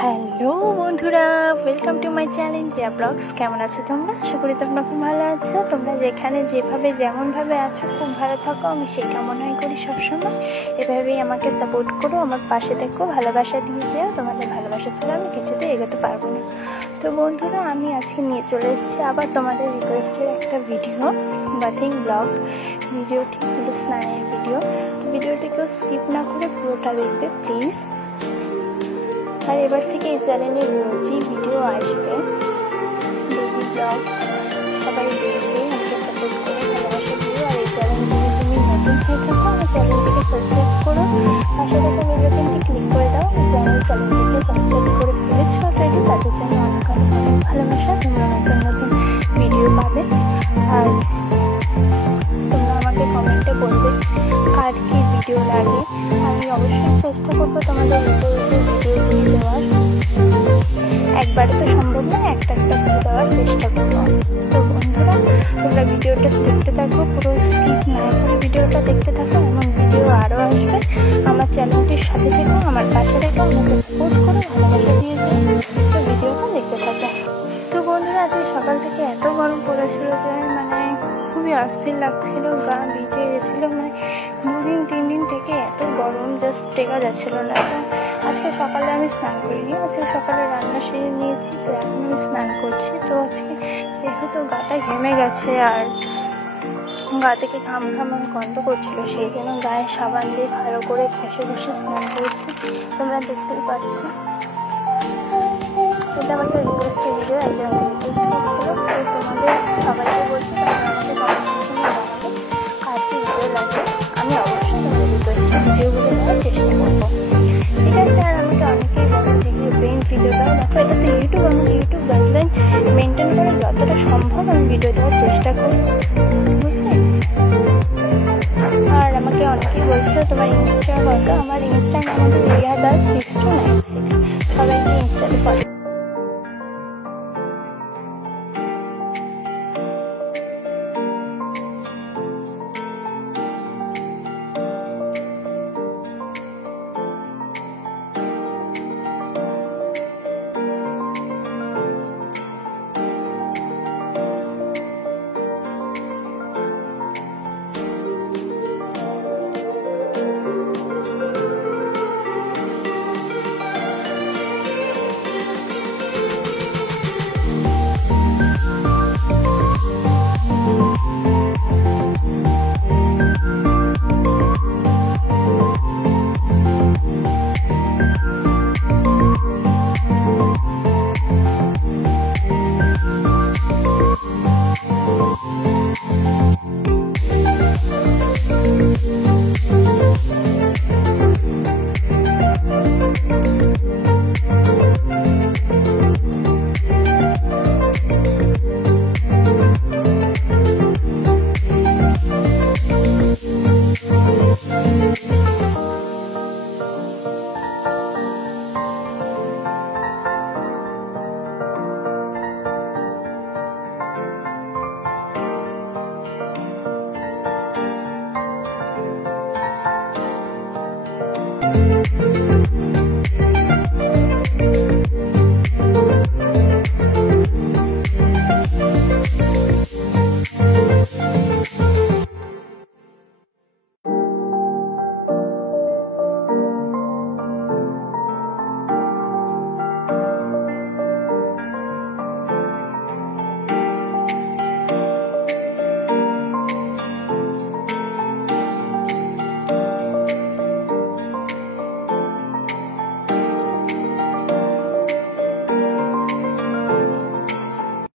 Hello বন্ধুরা, welcome to my channel Riya blogs. কেমন আছো তোমরা? আশা করি তোমরা খুব ভালো আছো। তোমরা যেখানে যেভাবে যেমনভাবে আছো খুব ভালো থাকো, আমি সেই কামনাই করি সবসময়। এভাবেই আমাকে সাপোর্ট করো, আমার পাশে থেকো, ভালোবাসা দিয়ে যেও। তোমাদের ভালোবাসা ছাড়া আমি কিছুতেই এগোতে পারবো না। তো বন্ধুরা, আমি আজকে নিয়ে চলে এসেছি আবার তোমাদের রিকোয়েস্টের একটা ভিডিও, বাথিং ব্লগ। ভিডিওটি হলো স্নানের ভিডিও। তো ভিডিওটিকেও স্কিপ না করে পুরোটা দেখবে প্লিজ। আর এবার থেকে এই চ্যানেলে রোজই ভিডিও আসবে, ডেইলি ব্লগ। সবাই দেখবে, আমাকে সাপোর্ট করো, ভালোবাসা দিও। আর এই চ্যানেলটিকে তুমি নতুন হয়ে থাকো, আমার চ্যানেলটিকে সাবস্ক্রাইব করো, পাশে থাকা বেল আইকনটি ক্লিক করে দাও। চ্যানেলটিকে সাবস্ক্রাইব করে ফেলেছো অলরেডি, তাদের জন্য অনেক অনেক অনেক ভালোবাসা। তোমরা নতুন নতুন ভিডিও পাবে। আর তোমরা আমাকে কমেন্টে বলবে কার কী ভিডিও লাগে। আমি অবশ্যই চেষ্টা করবো তোমাদের ভিডিও দিয়ে দেওয়ার। একবারে তো সম্ভব না, একটা করে দেওয়ার চেষ্টা করবো। তো বন্ধুরা, তোমরা ভিডিওটা দেখতে থাকো, পুরো স্কিপ না করে ভিডিওটা দেখতে থাকো। এমন ভিডিও আরও আসবে। আমার চ্যানেলটির সাথে থেকো, আমার পাশে থেকো, আমাকে সাপোর্ট করো, ভালোবাসা দিয়ে যাও। তো ভিডিওটা দেখতে থাকো। তো বন্ধুরা, আজকে সকাল থেকে এত গরম পড়েছিল যে খুবই অস্থির লাগছিল, গা ভিজে গেছিলো। 2-3 দিন থেকে এত গরম, জাস্ট টেকা যাচ্ছিল না। তো আজকে সকালে আমি স্নান করিনি, আজকে সকালে রান্না সেরে নিয়েছি, তো এখন আমি স্নান করছি। তো আজকে যেহেতু গাটা ঘেমে গেছে আর গা থেকে ঘাম গন্ধ করছিল, সেই জন্য গায়ে সাবান দিয়ে ভালো করে ঘষে স্নান করেছি। তোমরা দেখতেই পাচ্ছ, এটা আমাকে রিকোয়েস্টের ভিডিও, একজন রিকোয়েস্ট করছিল। তো তোমাদের সবাইকে বলছি, তোমরা আমাকে কমেন্ট সেকশনে জানাবে কার কী ভিডিও লাগে। আমি অবশ্যই তোমাদের রিকোয়েস্টের ভিডিওগুলো দেওয়ার চেষ্টা করবো, ঠিক আছে? আর আমাকে অনেকেই বলো ভিডিও ভিডিও দাও। দেখো, এটা তো ইউটিউব, আমাকে ইউটিউব গাইডলাইন মেনটেন করে যতটা সম্ভব আমি ভিডিও দেওয়ার চেষ্টা করি, বুঝলে? আর আমাকে অনেকেই বলছিল তোমার ইনস্টা কত। আমার ইনস্টা আমাদের রিয়াদাস 6296। সবাইকে ইনস্টাতে ফলো।